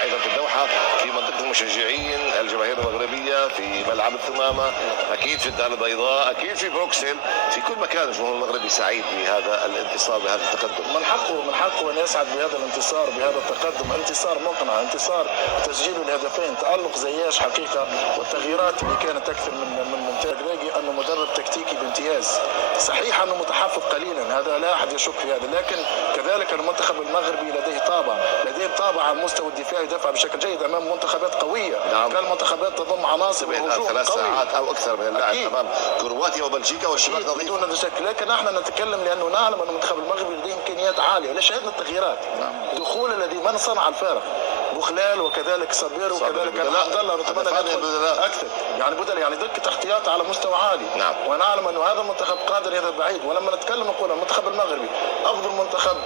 باعثة في الدوحة، في منطقة المشجعين، الجماهير المغربية، في ملعب الثمامة، أكيد في الدار البيضاء، أكيد في بروكسل، في كل مكان الجمهور المغربي سعيد بهذا الانتصار، بهذا التقدم. من حقه أن يسعد بهذا الانتصار، بهذا التقدم. انتصار مقنع، انتصار تسجيل الهدفين، تألق زياش حقيقة، والتغييرات اللي كانت أكثر من ممتاز. أنه مدرب تكتيكي بامتياز. صحيح أنه متحفظ قليلا، هذا لا أحد يشك في هذا، لكن كذلك المنتخب المغربي لديه طابع على المستوى الدفاعي، يدافع بشكل جيد امام منتخبات قويه. نعم. كان منتخبات تضم عناصر وهجوم 3 قوي ساعات او اكثر من اللعب امام كرواتيا وبلجيكا والشباك نظيف بدون شك، لكن احنا نتكلم لانه نعلم ان المنتخب المغربي لديه امكانيات عاليه، وليش شاهدنا التغييرات. نعم. دخول الذي من صنع الفارق، بوخلال وكذلك صبير وكذلك عبد الله، نتمنى ان يدخل اكثر، يعني بدل يعني دكه احتياط على مستوى عالي. نعم. ونعلم انه هذا المنتخب قادر يذهب بعيد، ولما نتكلم نقول المنتخب المغربي افضل منتخب